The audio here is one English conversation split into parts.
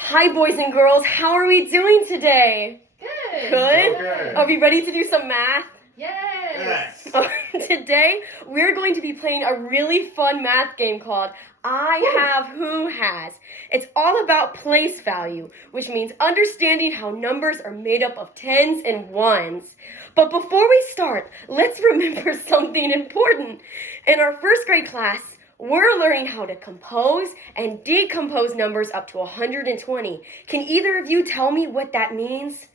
Hi, boys and girls. How are we doing today? Good. Good? Okay. Are we ready to do some math? Yes. Today, we're going to be playing a really fun math game called I Have, Who Has. It's all about place value, which means understanding how numbers are made up of tens and ones. But before we start, let's remember something important. In our first grade class, we're learning how to compose and decompose numbers up to 120. Can either of you tell me what that means?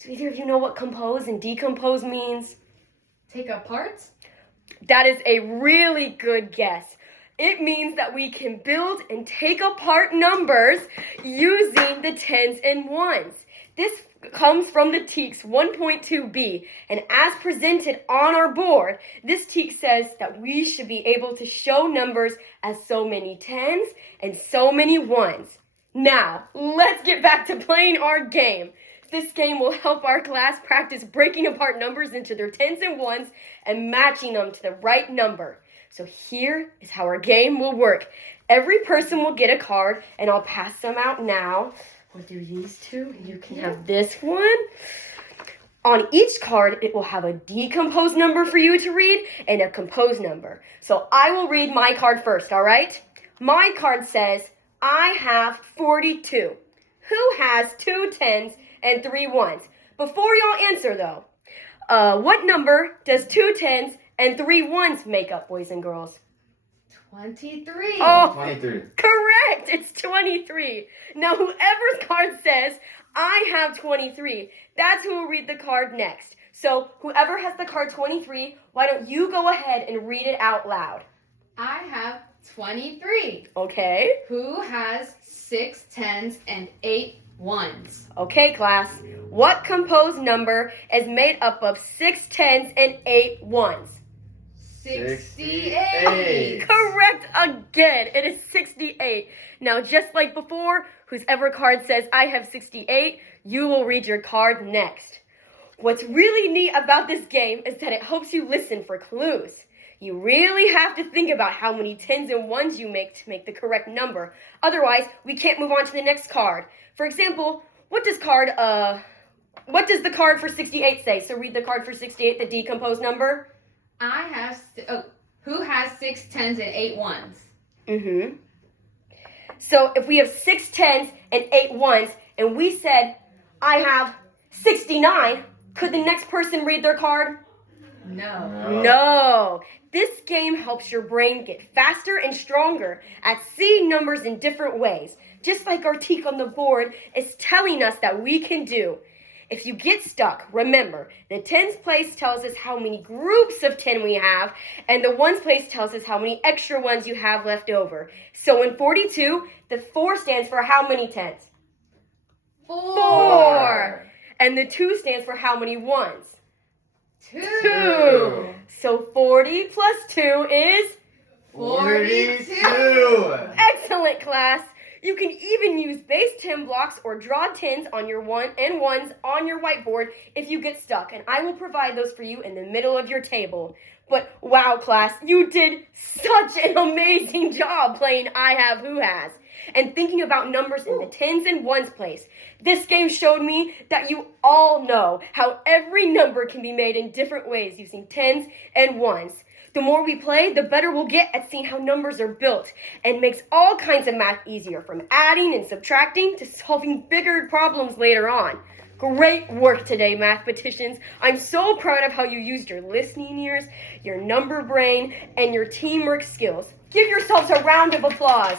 Do either of you know what compose and decompose means? Take apart. That is a really good guess. It means that we can build and take apart numbers using the tens and ones. This comes from the TEKS 1.2b, and as presented on our board, this TEKS says that we should be able to show numbers as so many tens and so many ones. Now, let's get back to playing our game. This game will help our class practice breaking apart numbers into their tens and ones and matching them to the right number. So here is how our game will work. Every person will get a card, and I'll pass them out now. We'll do these two, and you can have this one. On each card, it will have a decomposed number for you to read and a composed number. So I will read my card first, all right? My card says, I have 42. Who has 2 tens and 3 ones? Before y'all answer, though, what number does 2 tens and 3 ones make up, boys and girls? 23. Oh, 23. correct. It's 23. Now, whoever's card says, I have 23, that's who will read the card next. So, whoever has the card 23, why don't you go ahead and read it out loud? I have 23. Okay. Who has 6 tens and 8 ones? Okay, class. What composed number is made up of 6 tens and 8 ones? 68. Correct again. It is 68. Now, just like before, whoever card says, I have 68, you will read your card next. What's really neat about this game is that it helps you listen for clues. You really have to think about how many tens and ones you make to make the correct number. Otherwise, we can't move on to the next card. For example, what does the card for 68 say? So read the card for 68, the decomposed number. Who has 6 tens and 8 ones? Mm-hmm. So if we have 6 tens and 8 ones, and we said, I have 69, could the next person read their card? No. This game helps your brain get faster and stronger at seeing numbers in different ways, just like our TEK on the board is telling us that we can do. If you get stuck, remember, the tens place tells us how many groups of 10 we have, and the ones place tells us how many extra ones you have left over. So in 42, the 4 stands for how many tens? 4. And the 2 stands for how many ones? 2. So 40 plus 2 is? 42. Excellent, class. You can even use base 10 blocks or draw tens on your ones on your whiteboard if you get stuck, and I will provide those for you in the middle of your table. But wow, class, you did such an amazing job playing I Have, Who Has, and thinking about numbers in the tens and ones place. This game showed me that you all know how every number can be made in different ways using tens and ones. The more we play, the better we'll get at seeing how numbers are built, and makes all kinds of math easier, from adding and subtracting to solving bigger problems later on. Great work today, mathematicians. I'm so proud of how you used your listening ears, your number brain, and your teamwork skills. Give yourselves a round of applause.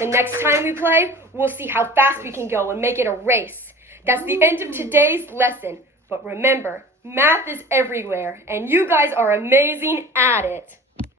The next time we play, we'll see how fast we can go and make it a race. That's the end of today's lesson. But remember, math is everywhere, and you guys are amazing at it.